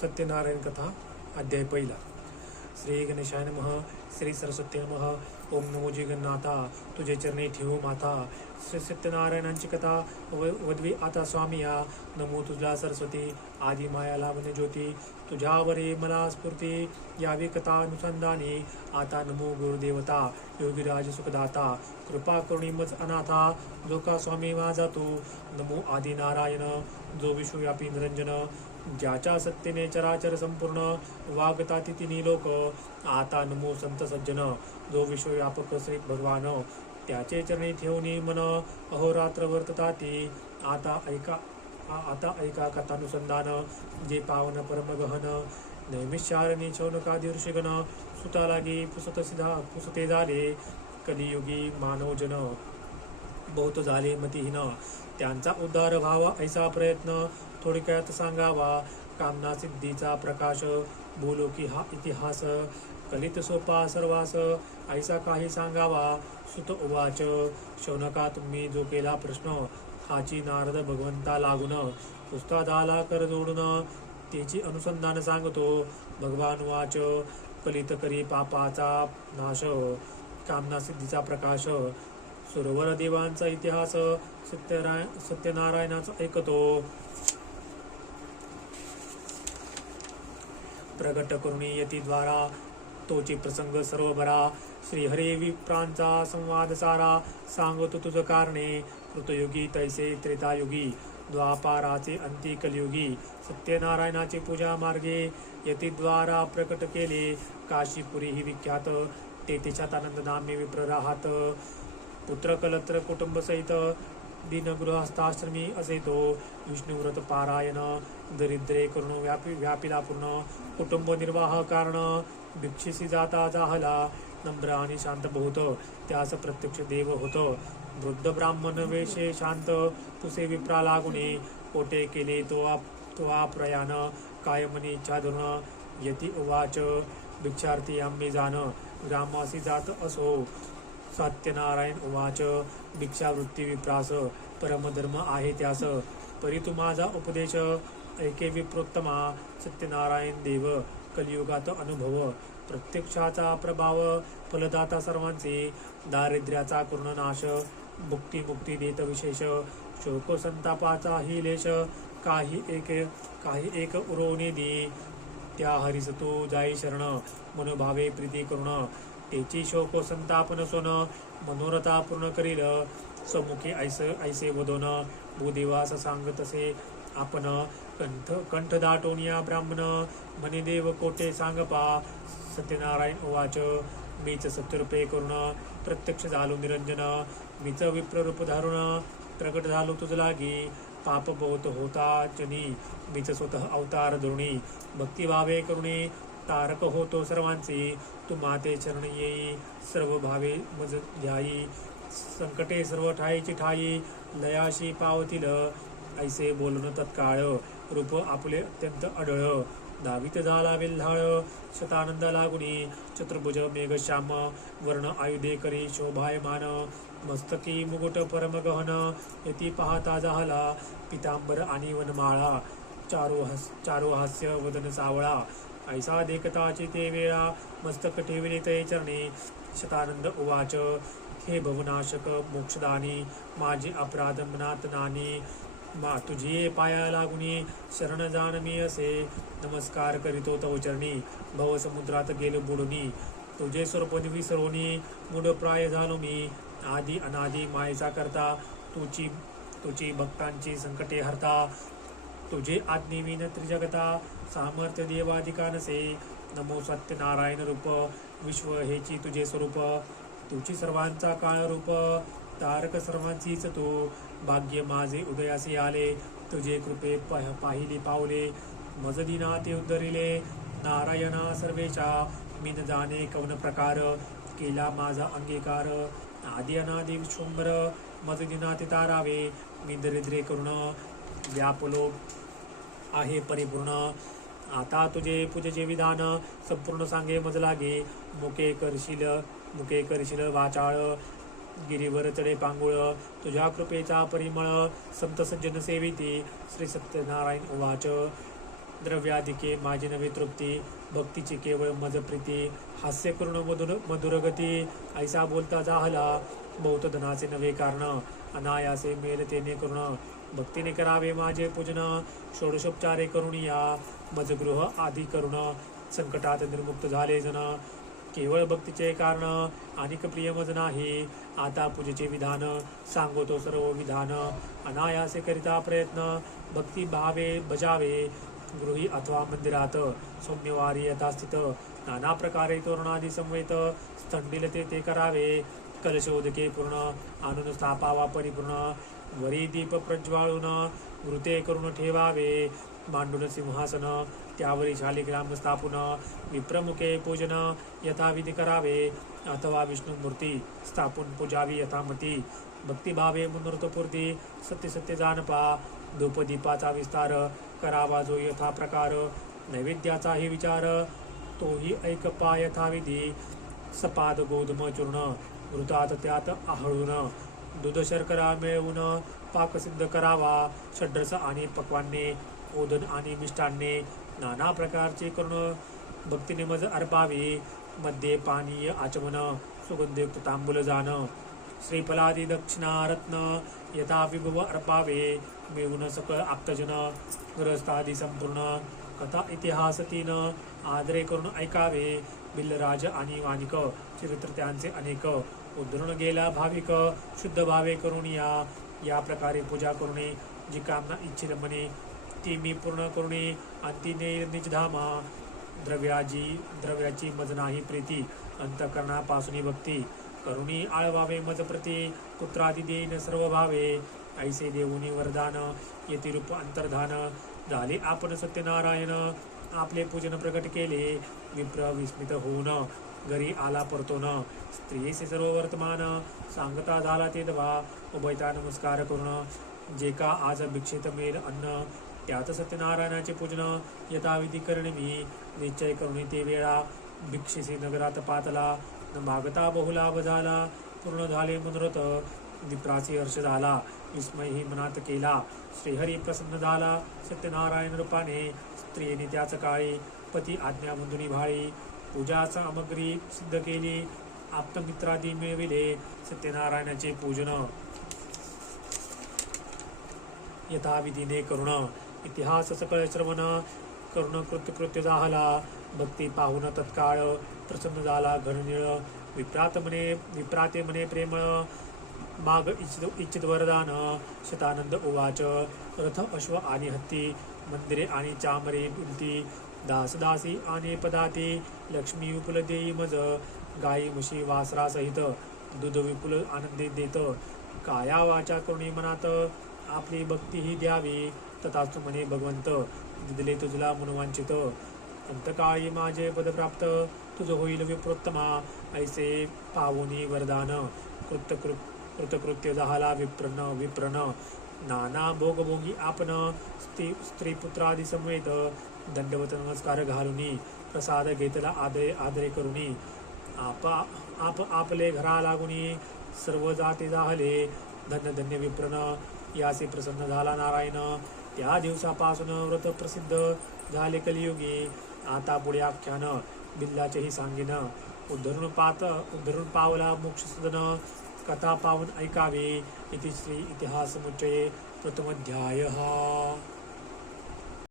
सत्यनारायण कथा अध्याय पहिला. श्री गणेशाय नमः. श्री सरस्वती नमः. ओम नमो जगन्नाथा, तुझे चरणी ठेवू माता. श्री सत्यनारायणांची कथा वदवी आता स्वामी या. नमो तुझ्या सरस्वती, आदी माया लावण्य ज्योती. तुझ्यावरे मला स्फूर्ती यावी कथा अनुसंधानी. आता नमो गुरुदेवता, योगीराज सुखदाता. कृपा करुणी मज अनाथा, जो का स्वामी माझा तू. नमो आदी नारायण, जो विश्वव्यापी निरंजन. ज्याच्या सत्तेने चराचर संपूर्ण, वागता तिनी लोक. आता नमो संत सज्जन, जो विश्वव्यापक श्री भगवान. त्याचे चरणी ठेवणी मन, अहोरात्र वर्तता ती. आता ऐका कथानुसंधान, जे पावन परम गहन. नैमिषारणी शौनकादी ऋषिगण, सुता लागी पुसते झाले. कलियुगी मानवजन, बहुत झाले मतिहीन. त्यांचा उद्धार व्हावा ऐसा प्रयत्न, थोडक्यात सांगावा. कामना सिद्धीचा प्रकाश, बोलो की हा इतिहास. कलित सोपा सर्वास, ऐसा काही सांगावा. सुत उवाच, शौनका तुम्ही जो केला प्रश्न. हाची नारद भगवंता लागून, पुस्ता झाला कर जोडून. त्याची अनुसंधान सांगतो. भगवान वाच, कलित करी पापाचा नाश. कामना सिद्धीचा प्रकाश, सुरवर देवांचा इतिहास. सत्यनारायणाचा ऐकतो. प्रगट करुणी यतीद्वारा, तोची प्रसंग सर्व बरा. श्रीहरी विप्रांचा संवाद सारा, सांगतो तुझ कारणे. कृतयुगी तैसे त्रेतायुगी, द्वापाराचे अंती कलियुगी. सत्यनारायणाची पूजा मार्गे, यतीद्वारा प्रकट केले. काशीपुरी ही विख्यात, तेथेच्यात आनंद नामे विप्र राहात. पुत्र कलत्र कुटुंब सहित, दीनगृहस्थाश्रमी असे तो. विष्णुव्रत पारायण, दरिद्रे करुण व्यापिला पूर्ण. कुटुंब निर्वाह कारण, भिक्षिसी जाता जाहला. नम्र आणि शांत बहुत, त्यास प्रत्यक्ष देव होत. वृद्ध ब्राह्मण वेशे शांत, पुसे विप्रा लागुनी. कोटे केले तो प्रयाण, कायमनी इच्छा धरून. यती उवाच, भिक्षार्थी आम्ही जाण, ग्रामासी जात असो. सत्यनारायण उवाच, भिक्षावृत्ती विप्रास, परमधर्म आहे त्यास. परी तू माझा उपदेश, ऐके विप्रोत्तमा. सत्यनारायण देव, कलियुगात अनुभव. प्रत्यक्षाचा प्रभाव, फलदाता सर्वांचे. दारिद्र्याचा करुण नाश, मुक्ती देत विशेष. शोक संतापाचा ही लेश, काही एक उरवणे दे. त्या हरिस तू जाई शरण, मनोभावे प्रीती करुण. त्याची शोक संताप नसून, मनोरथा पूर्ण करील. समुखे ऐसे वदन, भूदेवास सांगतसे आपण. कंठ दाटोनिया ब्राह्मण, म्हणे देव कोटे सांगपा. सत्यनारायण उवाच, मीच सत्यरूपे करुण, प्रत्यक्ष झालो निरंजन. मीच विप्ररूप धारुण, प्रगट झालो तुझ लागी. पाप बहुत होता जनी, मीच स्वतः अवतार धरुणी. भक्तिभावे करुणी, तारक होतो सर्वांचे. तू माते चरण येई, सर्व भावे मज ध्यायी. संकटे सर्व ठाईची ठाई, लयाशी पावतील. ऐसे बोलून तत्काळ, रूप आपले अत्यंत अढळ. दावित झाला वेल्हाळ, शतानंद लागुनी. चतुर्भुज मेघश्याम, वर्ण आयुधे करी शोभायमान. मस्तकी मुकुट परम गहन, यती पाहता झाला. पितांबर आणि वनमाळा, चारो हास्य वदन सावळा. ऐसा देखताची ते वेळा, मस्तक ठेविले ते चरणी. शतानंद उवाच, हे भवनाशक मोक्षदानी. माझे अपराध मनात नानी. तुझे पाया लागुनी, शरण जाण मी असे. नमस्कार करीतो तव चरणी, भव समुद्रात गेलो बुडुनी. तुझे स्वरूप विसरोनी, मूढ प्राय झालो मी. आदी अनादी मायेचा करता, तुझी भक्तांची संकटे हरता. तुझे आज्ञेविन त्रिजगता, सामर्थ्य देवाधिकानसे. नमो सत्यनारायण रूप, विश्व हेची तुझे स्वरूप. तुझी सर्वांचा काळ रूप, तारक सर्वांचीच तू. भाग्य माझे उदयासी आले, तुझे कृपे पाहिली पावले. मज दिना ते उद्धरिले, नारायणा सर्वेशा. मी न जाणे कवन प्रकार, केला माझा अंगीकार. आदी अनादी विश्वंभर, मज दिना ते तारावे. मी दरिद्रे करुण, व्यापलो आहे परिपूर्ण. आता तुझे पूजेचे विधान, संपूर्ण सांगे मज लागे. मुके करशील वाचाळ, गिरीवर चढे पांगुळ. तुझ्या कृपेचा परिमळ, संत सज्जन सेविती. श्री सत्यनारायण उवाच, द्रव्याधिके माझी नवे तृप्ती, भक्तीची केवळ मज प्रीती, हास्य करुण मधुर गती, ऐसा बोलता जाहला बहुत धनाचे नवे कारण, अनायासे मेल तेने करुण, भक्तीने करावे माझे पूजन, षोडशोपचारे करुणिया मजगृह आदी करुण, संकटात निर्मुक्त झाले जन, केवळ भक्तीचे कारण अनिक प्रिय मज नाही, आता पूजेचे विधान सांगतो सर्व विधान, अनायासे करिता प्रयत्न भक्ती भावे बजावे, गृही अथवा मंदिरात सौम्यवारी यथास्थित, नाना प्रकारे तोरणादी संवेत, स्थंडिल ते करावे, कलशोदके पूर्ण आणून स्थापावा परिपूर्ण, वरी दीप प्रज्वाळून घृते करून ठेवावे, मांडून सिंहासन त्यावरी शालिग्राम स्थापून, विप्रमुखे पूजन यथाविधी करावे, अथवा विष्णुमूर्ती स्थापून पूजावी यथामती, भक्तिभावे मनोरथपूर्ती सत्य सत्य जानपा, धूपदीपाचा विस्तार करावा जो यथा प्रकार, नैवेद्याचाही विचार तोही ऐकपा यथाविधी, सपाद गोधूम चूर्ण घृतात त्यात आहळून, दूध शर्करा मिळवून पाकसिद्ध करावा, षड्रस आणि पक्वान्ने ओदन आणि मिष्टान्ने नाना प्रकारचे करून भक्तीने मज अर्पावी, मध्ये पानीय आचमन सुगंधयुक्त तांबूल जान, श्रीफलादी दक्षिणा रत्न यथा विभव अर्पावे, मिळवून सकळ आप्तजन ग्रस्तादी संपूर्ण, कथा इतिहास तीन आदरे करून ऐकावे, बिल्लराज आणि वानिक चरित्र त्यांचे अनेक, उद्धरून गेला भाविक शुद्ध भावे करून या प्रकारे पूजा करुणे, जी कामना इच्छित मने ती मी पूर्ण करुणे, अंतिने निजधामा, द्रव्याची मज नाही प्रीती, अंतःकरणापासून भक्ती करुणी आळवावे मज प्रती, पुत्रादी देईन सर्व भावे, ऐसे देऊनी वरदान येती रूप अंतर्धान, झाले आपण सत्यनारायण आपले पूजन प्रकट केले, विप्र विस्मित होऊन घरी आला परतोन, स्त्रियेचे सर्व वर्तमान सांगता झाला ते दवा, उभयता नमस्कार करून, जे का आज भिक्षेत मेल अन्न त्यात सत्यनारायणाचे पूजन यथाविधी करणे मी, निश्चय करून ते वेळा भिक्षेचे नगरात पातला, न मागता बहुलाभ झाला, पूर्ण झाले मनोरथ, विप्राची हर्ष झाला, विस्मयही मनात केला, श्रीहरी प्रसन्न झाला सत्यनारायण रूपाने, स्त्रियेने त्याच काळी पती आज्ञा बंधुनी भाळी, पूजा सामग्री सिद्ध केली, आप्तमित्रादी मिळविले, सत्यनारायणाचे पूजन यथाविधीने करुण, इतिहास सकळ श्रवण करुण कृत्य झाला, भक्ती पाहून तत्काळ प्रसन्न झाला घननीळ, विप्राते मने प्रेम माग इच्छित वरदान, शतानंद उवाच, रथ अश्व आणि हत्ती, मंदिरे आणि चामरे बिलती, दासदासी आणि पदाती, लक्ष्मी विपुल देई मज, गाई म्हशी वासरा सहित, दूध विपुल आनंदे देत, काया वाचा करुणी मनात, आपली भक्ती ही द्यावी, तथास्तु म्हणे भगवंत, दिदले तुझला मनवांचित, अंतकाळी माझे पद प्राप्त, तुझ होईल विप्रोत्तमा, ऐसे पावोनी वरदान, कृतकृत्य झाला विप्रन, नाना भोगभोगी आपण, स्त्री पुत्रादी समेत, दंडवत नमस्कार घालुनी, प्रसाद घेतला आदरे करुनी, आपले घरा लागुनी, सर्व जाते जाहले, धन्य धन्य विप्रन, यासी प्रसन्न झाला नारायण, त्या दिवसापासून व्रत प्रसिद्ध झाले कलियुगी, आता पुढे आख्यान बिल्लाचेही सांगेन, उद्धरून पावला मोक्ष सदन, कथा पाहून ऐकावे, इति श्री इतिहास मुच्चये प्रथमोऽध्यायः।